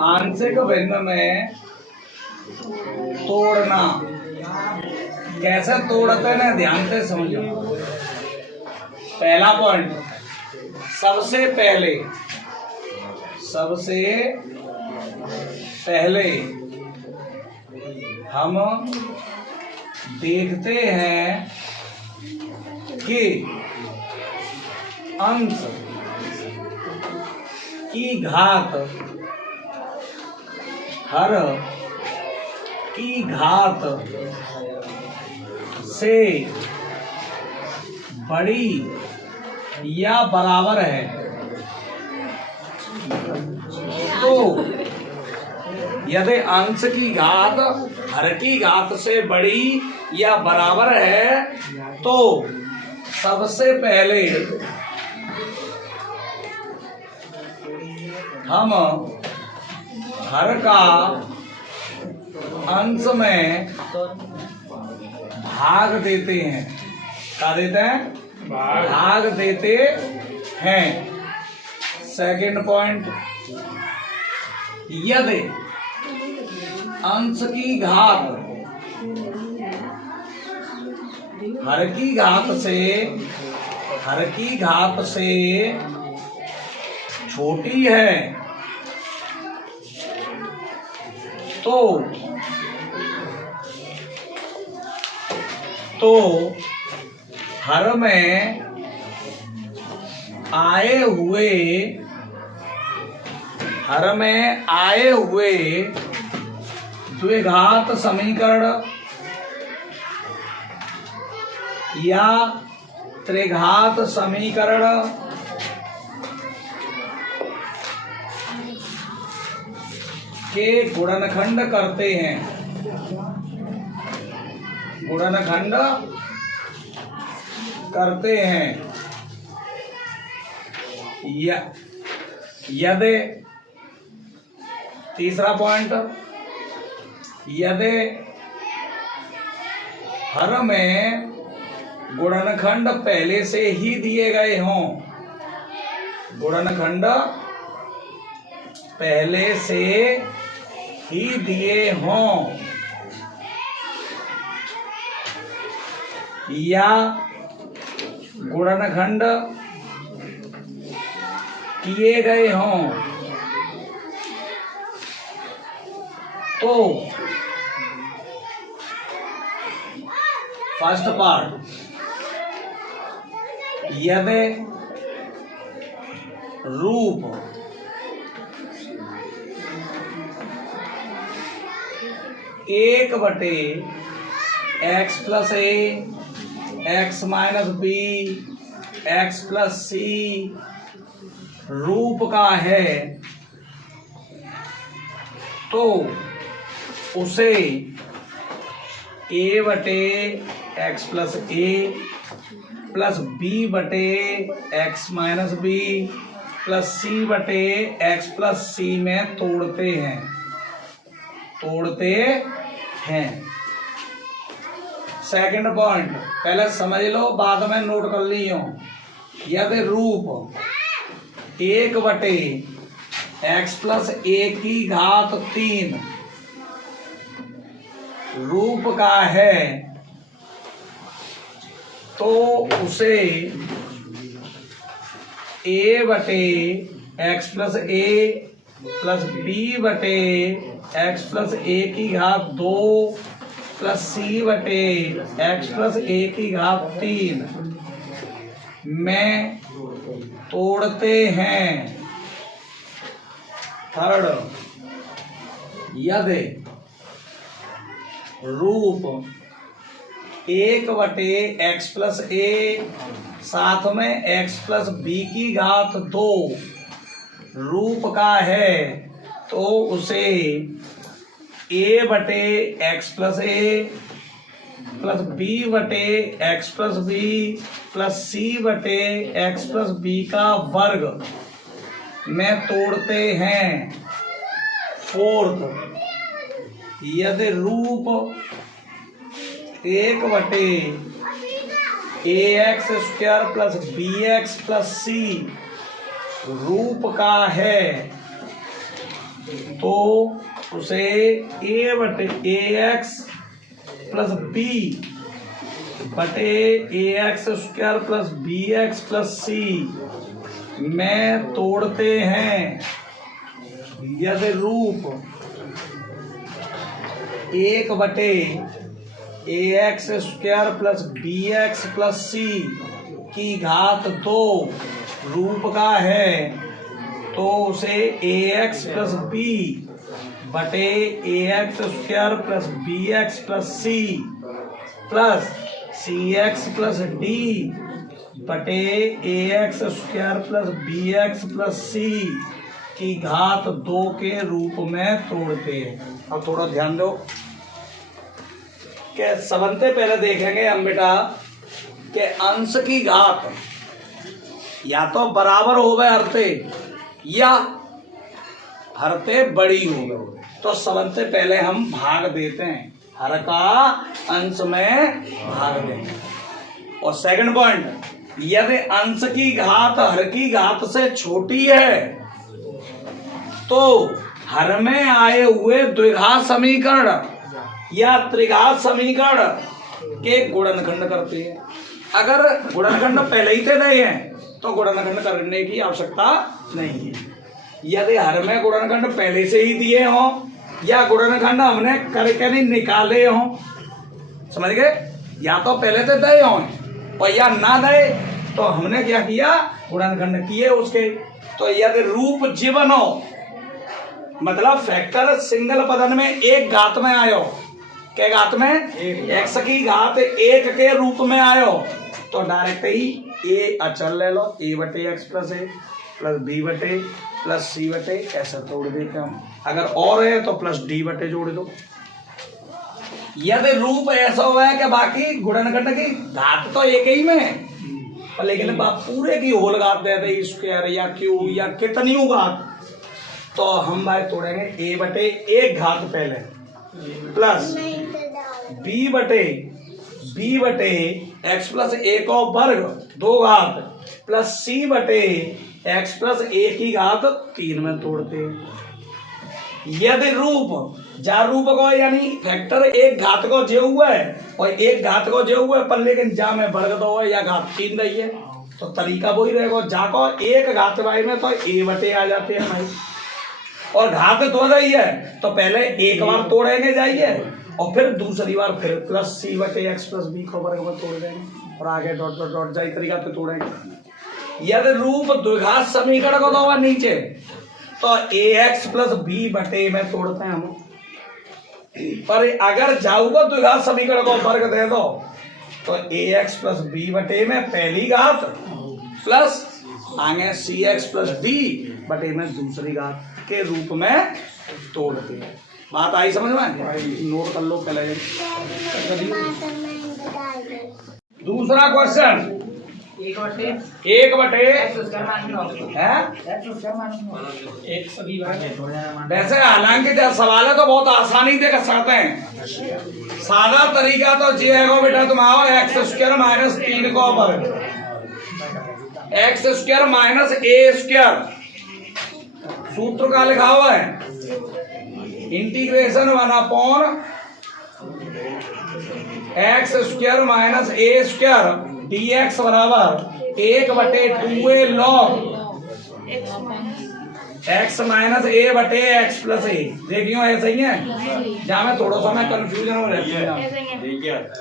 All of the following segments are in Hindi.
आंशिक भिन्न में तोड़ना कैसे तोड़ते हैं, ध्यान से समझो। पहला पॉइंट, सबसे पहले हम देखते हैं कि अंश की घात हर की घात से बड़ी या बराबर है। तो यदि अंश की घात हर की घात से बड़ी या बराबर है तो सबसे पहले हम हर का अंश में भाग देते हैं। क्या देते हैं? भाग देते हैं। सेकंड पॉइंट, यदि अंश की घात हर की घात से छोटी है तो हर में आए हुए द्विघात समीकरण या त्रिघात समीकरण के गुणनखंड करते हैं। यदि तीसरा पॉइंट, यदि हर में गुणनखंड पहले से ही दिए गए हों, गुणनखंड पहले से ही दिए हों या गुणनखंड किए गए हों तो फर्स्ट पार्ट, यदि रूप एक बटे x plus a x minus b x plus c रूप का है तो उसे ए बटे x plus a plus b बटे x minus b plus c बटे एक्स प्लस सी में तोड़ते हैं। सेकंड पॉइंट पहले समझ लो, बाद में नोट कर लियो। यदि रूप एक बटे एक्स प्लस ए की घात 3 रूप का है तो उसे ए बटे x plus a plus b बटे एक्स प्लस ए की घात 2 प्लस सी बटे एक्स प्लस ए की घात 3 में तोड़ते हैं। थर्ड, यदि रूप एक बटे एक्स प्लस ए साथ में एक्स प्लस बी की घात 2 रूप का है तो उसे ए बटे x plus a plus b बटे x plus B plus c बटे एक्स प्लस बी का वर्ग में तोड़ते हैं। फोर्थ, यदि रूप एक बटे ax² plus bx plus c रूप का है तो उसे a बटे ax प्लस b बटे ax² plus bx plus c में तोड़ते हैं। यदि रूप 1 बटे ax² plus bx plus c की घात 2 रूप का है तो उसे ax प्लस b बटे ax² plus bx plus c plus cx plus d बटे ax² plus bx plus c की घात 2 के रूप में तोड़ते हैं। अब थोड़ा ध्यान दो कि सबसे पहले देखेंगे हम बेटा कि अंश की घात या तो बराबर हो गए हरते या हरते बड़ी हो गए, तो सबसे पहले हम भाग देते हैं, हर का अंश में भाग देंगे। और सेकंड पॉइंट, यदि अंश की घात हर की घात से छोटी है तो हर में आए हुए द्विघात समीकरण या त्रिघात समीकरण के गुणनखंड करते हैं। अगर गुणनखंड पहले ही दे रहे हैं तो गुणनखंड करने की आवश्यकता नहीं है। यदि हर में गुणनखंड पहले से ही दिए हों या गुणनखंड हमने करके नहीं निकाले हों, समझ गए, या तो पहले से दे हों और या ना दे तो हमने क्या किया, गुणनखंड किए उसके। तो यदि रूप जीवन हो, मतलब फैक्टर सिंगल पदन में एक घात में आयो, के घात में एक्स की घात 1 के रूप में आयो, तो डायरेक्ट ही ए अचल ले लो, ए बटे x plus a plus b बटे प्लस सी बटे ऐसा तोड़ देते हम। अगर और है तो प्लस डी बटे जोड़ दो। यदि रूप ऐसा हुआ है कि बाकी गुणनखंड की घात तो एक ही में, लेकिन पूरे की होल घात दे दे, स्क्वायर या क्यू या कितनी घात, तो हम भाई तोड़ेंगे ए बटे 1 घात पहले प्लस बी बटे एक्स प्लस 1 वर्ग 2 घात प्लस सी बटे एक्स प्लस 1 की घात 3 में तोड़ते हैं। यदि रूप जा रूप को यानी फैक्टर 1 घात को जे हुआ है और 1 घात को जे हुआ है, पर लेकिन जा में वर्ग 2 है या घात 3 रही है, तो तरीका वही रहेगा। जा को 1 घात भाई में तो ए बटे आ जाते हैं भाई, और घात 2 रही है तो पहले एक बार तोड़ेंगे जाइए और फिर दूसरी बार फिर प्लस सी बटे एक्स प्लस बी को वर्ग में तोड़ देंगे और आगे डॉट डॉट डॉट जाई तरीका पे तोड़ेंगे। यदि रूप द्विघात समीकरण को दो नीचे तो ए एक्स प्लस बी बटे में तोड़ते हैं हम, पर अगर जाऊ को द्विघात समीकरण को वर्ग दे दो तो ए एक्स प्लस बी बटे में पहली घात प्लस आगे सी एक्स प्लस बी बटे में दूसरी घात के रूप में तोड़ते हैं। बात आई समझ में? नोट कर लो पहले। दूसरा क्वेश्चन, 1 बटे वैसे हालांकि जब सवाल है तो बहुत आसानी से कर सकते हैं। सादा तरीका तो ये है बेटा, तुम आओ x² माइनस 3 को वर्ग x² माइनस a², सूत्र का लिखा हुआ है integration 1/(x² minus a² dx बराबर 1 बटे 2a log x minus a बटे x प्लस a। देखियो ऐसा ही है, जहाँ में थोड़ा सा मैं कंफ्यूजन हो रहती है,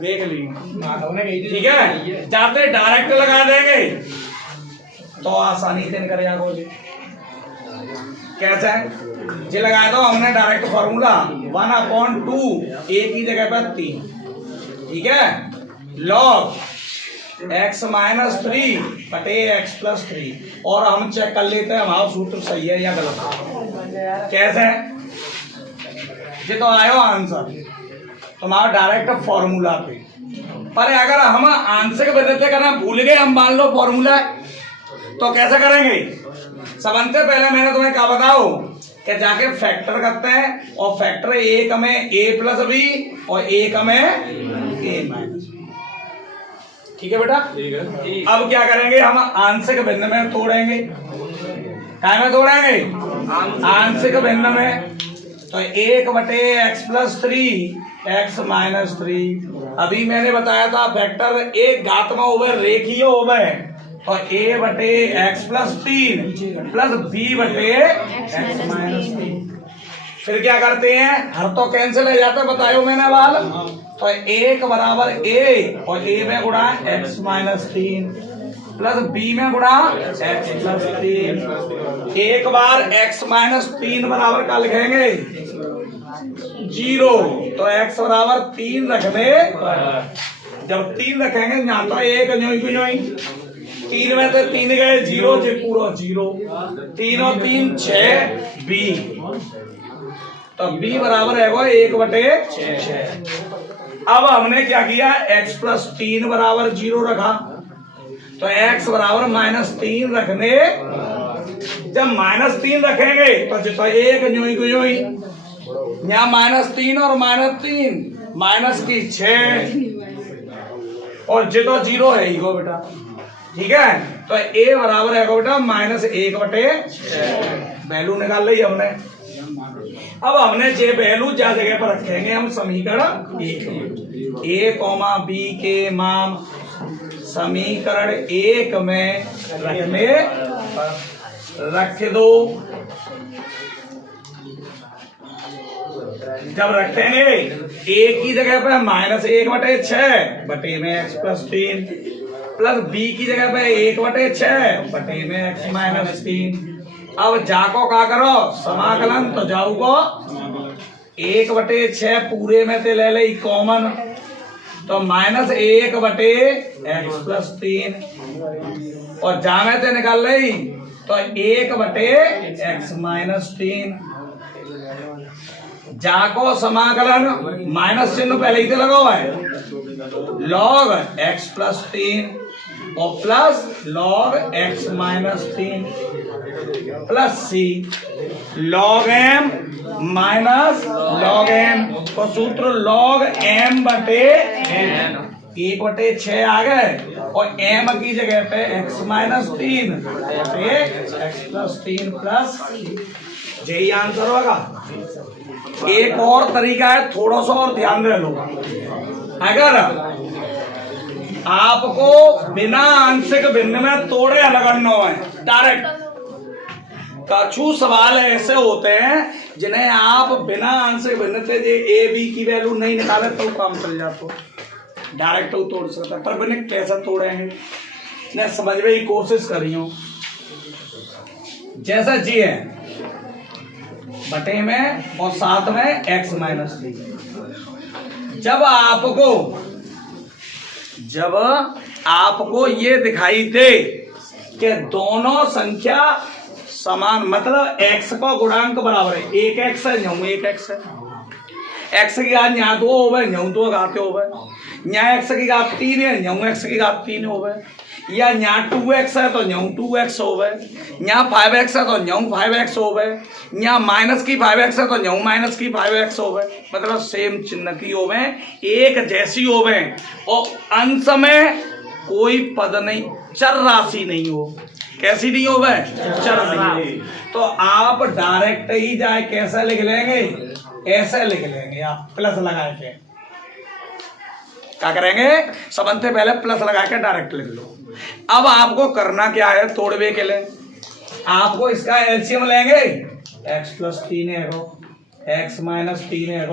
देख ली ठीक है। जाते डायरेक्ट लगा देंगे तो आसानी से निकल जाएगा। कैसे जी लगाया दो हमने डायरेक्ट फॉर्मूला 1/2 a की जगह पर 3, ठीक है, लॉग x माइनस 3 बटे x प्लस 3। और हम चेक कर लेते हैं हमारा सूत्र सही है या गलत। कैसे जी, तो आयो आंसर तुम्हारा डायरेक्ट फॉर्मूला पे, पर अगर हम आंसर के बदलते करना भूल गए, हम मान लो फॉर्मूला, तो कैसे करेंगे? सबसे पहले मैंने तुम्हें क्या बताओ कि जाके फैक्टर करते हैं, और फैक्टर एक में a प्लस बी और एक में a माइनस बी, ठीक है बेटा। अब क्या करेंगे, हम आंशिक भिन्न में तोड़ेंगे। क्या में तोड़ेंगे? आंशिक भिन्न में। तो 1/x+3 x - 3। अभी मैंने बताया था वेक्टर एक घात में होवे, रेखीय होवे। तो a/x+3 प्लस b/x - 3। फिर क्या करते हैं, हर तो कैंसिल हो जाता है, बतायो मैंने वाल। तो 1 बराबर a और a में गुणा x - 3 प्लस b में गुणा x+3। एक बार x - 3 बराबर का लिखेंगे 0। तो x बराबर 3 रखने, जब 3 रखेंगे यहाँ तो 1 न्योई 3 में से 3 गए 0 से पूरा 0। 3 और 3 6 b। तो b बराबर है वो 1/6। अब हमने क्या किया, x+3 बराबर 0 रखा। तो x बराबर -3 रखने, जब -3 रखेंगे तो 1 न्योई यहाँ -3 और -3 माइनस की 6 और जो तो 0 है ही गो बेटा। ठीक है, तो a बराबर है बेटा -1/6। वैल्यू निकाल ली हमने। अब हमने जे वैल्यू जा जगह पर रखेंगे हम समीकरण a, b के मान समीकरण 1 में रखने रख दो। जब रखेंगे a की जगह पे -1/6 बटे में x+3 प्लस b की जगह पे 1/6 बटे में x - 3। अब जाको का करो समाकलन, तो जाऊ को 1/6 पूरे में से ले ले कॉमन, तो -1/x+3 और जामे से निकाल ली तो 1/x - 3। जाको समाकलन माइनस चिन्ह पहले ही से लगा हुआ है, log x+3 और plus log x - 3 plus c log m minus log n। तो सूत्र log m बटे 1/6 आ गए और m की जगह पे x - 3 बटे x+3 प्लस यही आंसर होगा। एक और तरीका है, थोड़ा सा और ध्यान दे लो। अगर आपको बिना आंशिक भिन्न में तोड़े अलग करना है डायरेक्ट, कछु सवाल ऐसे होते हैं जिन्हें आप बिना आंशिक भिन्न से ए बी की वैल्यू नहीं निकाले तो काम चल जाता, डायरेक्ट तो तोड़ सकता है। पर बिना कैसे तोड़ेंगे ने समझने की कोशिश करी हूं। जैसा जी है बटे में और साथ में x - 3। जब आपको ये दिखाई दे कि दोनों संख्या समान, मतलब x का गुणांक बराबर है, 1x है न्यू 1x है, x की घात यहाँ 2 हो गए न्यू 2 घाते हो गए, यहाँ x की घात 3 है न्यू x की घात 3 हो गए, या यहाँ 2x है तो न्यू 2x हो गए, यहाँ 5x है तो न्यू 5x हो गए, यहाँ माइनस की 5x है तो न्यू माइनस की 5x हो गए। मतलब सेम चिन्ह की हो गए, एक जैसी हो गए और अंश में कोई पद नहीं, चर राशि नहीं हो। कैसी नहीं हो गए? चर नहीं। तो आप डायरेक्ट ही जाए कैसे लिख लेंगे, ऐसे लिख लेंगे आप प्लस लगा के। क्या करेंगे, सबसे पहले प्लस लगा के डायरेक्ट लिख लो। अब आपको करना क्या है, तोड़वे के लिए आपको इसका एलसीएम लेंगे, x+3 है x - 3 है,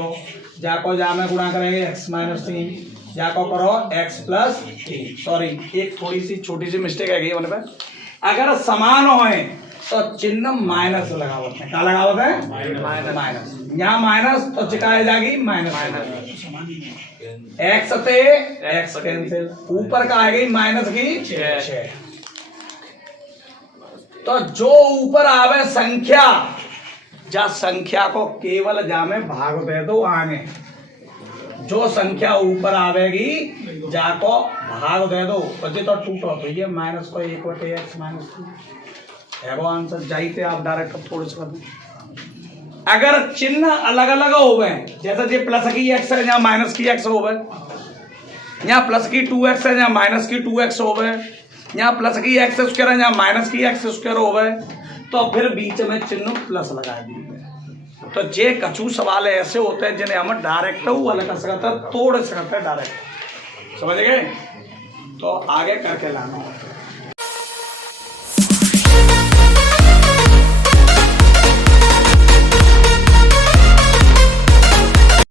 जाको जा में गुणा करेंगे x - 3, जाको करो x+3। सॉरी एक थोड़ी सी छोटी सी मिस्टेक है गई होने पे। अगर समान होए तो चिन्ह माइनस लगा होता है। क्या लगा होता है? माइनस। यहाँ माइनस तो चिकाई जाएगी माइनस, एक्स थे एक्स कैंसिल, ऊपर का आ गई माइनस की 6। तो जो ऊपर आवे संख्या, जा संख्या को केवल जा में भाग दे दो आगे, जो संख्या ऊपर आवेगी जाको भाग दे दो, बचे तो टूटो तो ये माइनस को 1/x - 3 है वो आंसर। जाइए आप डायरेक्ट थोड़ी सी कर दो। अगर चिन्ह अलग अलग हो गए, जैसे ये प्लस की x है यहाँ माइनस की x हो गए, यहाँ प्लस की 2x है, यहाँ माइनस की 2x हो गए, यहाँ प्लस की एक्स स्क्वायर है, यहाँ माइनस की एक्स स्क्वायर हो गए, तो फिर बीच में चिन्ह प्लस लगा दिए। तो जे कछु सवाल ऐसे होते हैं जिन्हें हम डायरेक्ट हल कर सकते हैं, तोड़ सकते हैं डायरेक्ट, समझ गए। तो आगे करके लाना होता है।